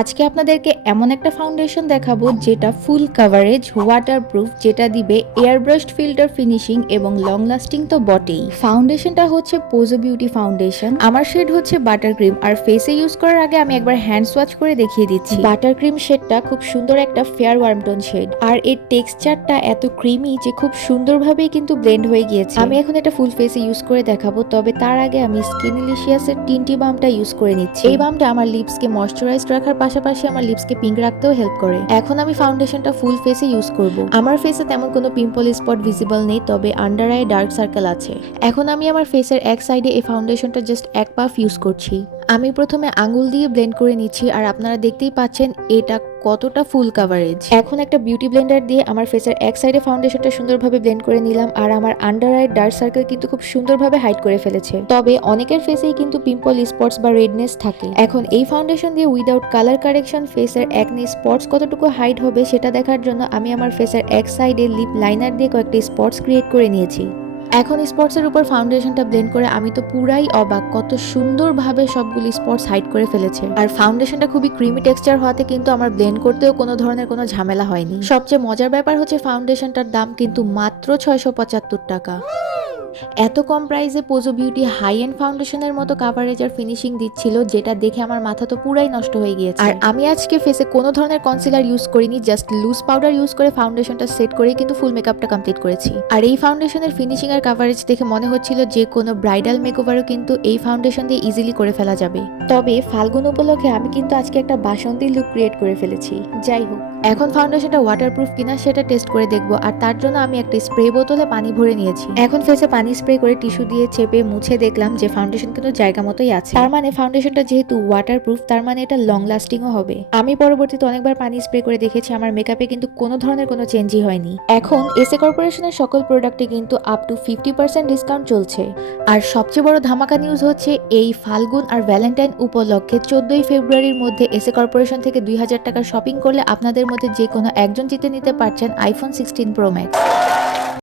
আজকে আপনাদেরকে এমন একটা ফাউন্ডেশন দেখাবো যেটা ফুল কাভারেজ, ওয়াটারপ্রুফ, যেটা দিবে এয়ারব্রাশড ফিল্টার ফিনিশিং এবং লং লাস্টিং তো বটেই। ফাউন্ডেশনটা হচ্ছে পোজো বিউটি ফাউন্ডেশন। আমার শেড হচ্ছে বাটার ক্রিম, আর ফেসে ইউজ করার আগে আমি একবার হ্যান্ড সোয়াচ করে দেখিয়ে দিচ্ছি। বাটার ক্রিম শেডটা খুব সুন্দর একটা ফেয়ার ওয়ার্ম টোন শেড, আর এর টেক্সচারটা এত ক্রিমি যে খুব সুন্দরভাবেই কিন্তু ব্লেন্ড হয়ে গিয়েছে। আমি এখন এটা ফুল ফেসে ইউজ করে দেখাবো, তবে তার আগে আমি স্কিনিলিশিয়াসের টিন্টি বামটা ইউজ করে নিচ্ছি। এই বামটা আমার লিপসকে ময়শ্চারাইজড রাখার পাশাপাশি আমার লিপসকে পিঙ্ক রাখতেও হেল্প করে। এখন আমি ফাউন্ডেশনটা ফুল ফেসে ইউজ করব। আমার ফেসে তেমন কোনো পিম্পল স্পট ভিজিবল নেই, তবে আন্ডার আই ডার্ক সার্কেল আছে। এখন আমি আমার ফেসের এক সাইডে এই ফাউন্ডেশনটা জাস্ট এক পাফ ইউজ করছি। আমি প্রথমে আঙ্গুল দিয়ে ব্লেন্ড করে নিচ্ছি, আর আপনারা দেখতেই পাচ্ছেন এটা কতটা ফুল কাভারেজ। এখন একটা বিউটি ব্লেন্ডার দিয়ে আমার ফেসের এক সাইডে ফাউন্ডেশনটা সুন্দরভাবে ব্লেন্ড করে নিলাম, আর আমার আন্ডার আই ডার্ক সার্কেল কিন্তু খুব সুন্দরভাবে হাইড করে ফেলেছে। তবে অনেকের ফেসেই কিন্তু পিম্পল স্পটস বা রেডনেস থাকে। এখন এই ফাউন্ডেশন দিয়ে উইদাউট কালার কারেকশন ফেসের একনি স্পটস কতটুকু হাইড হবে সেটা দেখার জন্য আমি আমার ফেসের এক সাইডে লিপ লাইনার দিয়ে কয়েকটি স্পটস ক্রিয়েট করে নিয়েছি। এখন স্পটসের উপর ফাউন্ডেশনটা ব্লেন্ড করে আমি তো পুরাই অবাক, কত সুন্দরভাবে সবগুলি স্পটস হাইড করে ফেলেছে। আর ফাউন্ডেশনটা খুবই ক্রিমি টেক্সচার হওয়াতে কিন্তু আমার ব্লেন্ড করতেও কোনো ধরনের কোনো ঝামেলা হয়নি। সবচেয়ে মজার ব্যাপার হচ্ছে ফাউন্ডেশনটার দাম কিন্তু মাত্র 675 টাকা। এত কম প্রাইসে পোজো বিউটি হাই এন্ড ফাউন্ডেশনের মতো কাভারেজ আর ফিনিশিং দিচ্ছিল, যেটা দেখে আমার মাথা তো পুরাই নষ্ট হয়ে গিয়েছে। আর আমি আজকে ফেসে কোনো ধরনের কনসিলার ইউজ করিনি, জাস্ট লুজ পাউডার ইউজ করে ফাউন্ডেশনটা সেট করেই কিন্তু ফুল মেকআপটা কমপ্লিট করেছি। আর এই ফাউন্ডেশনের ফিনিশিং আর কাভারেজ দেখে মনে হচ্ছিল যে কোনো ব্রাইডাল মেকওভারও কিন্তু এই ফাউন্ডেশন দিয়ে ইজিলি করে ফেলা যাবে। তবে ফাল্গুন উপলক্ষে আমি কিন্তু আজকে একটা বাসন্তী লুক ক্রিয়েট করে ফেলেছি। যাই হোক, এখন ফাউন্ডেশনটা ওয়াটারপ্রুফ কিনা সেটা টেস্ট করে দেখবো, আর তার জন্য আমি একটা স্প্রে বোতলে পানি ভরে নিয়েছি। এখন ফেসে পানি স্প্রে করে টিস্যু দিয়ে চেপে মুছে দেখলাম যে ফাউন্ডেশন কিন্তু জায়গা মতোই আছে। তার মানে ফাউন্ডেশনটা যেহেতু ওয়াটারপ্রুফ, তার মানে এটা লং লাস্টিংও হবে। আমি পরবর্তীতে অনেকবার পানি স্প্রে করে দেখেছি, আমার মেকআপে কিন্তু কোনো ধরনের কোনো চেঞ্জই হয়নি। এখন এসএ কর্পোরেশনের সকল প্রোডাক্টে কিন্তু আপ টু 50% ডিসকাউন্ট চলছে। আর সবচেয়ে বড় ধামাকা নিউজ হচ্ছে এই ফাল্গুন আর ভ্যালেন্টাইন উপলক্ষে 14ই ফেব্রুয়ারির মধ্যে এসএ কর্পোরেশন থেকে 2000 টাকার শপিং করলে আপনাদের মধ্যে যে কোনো একজন জিতে নিতে পারছেন আইফোন 16 প্রো ম্যাক্স।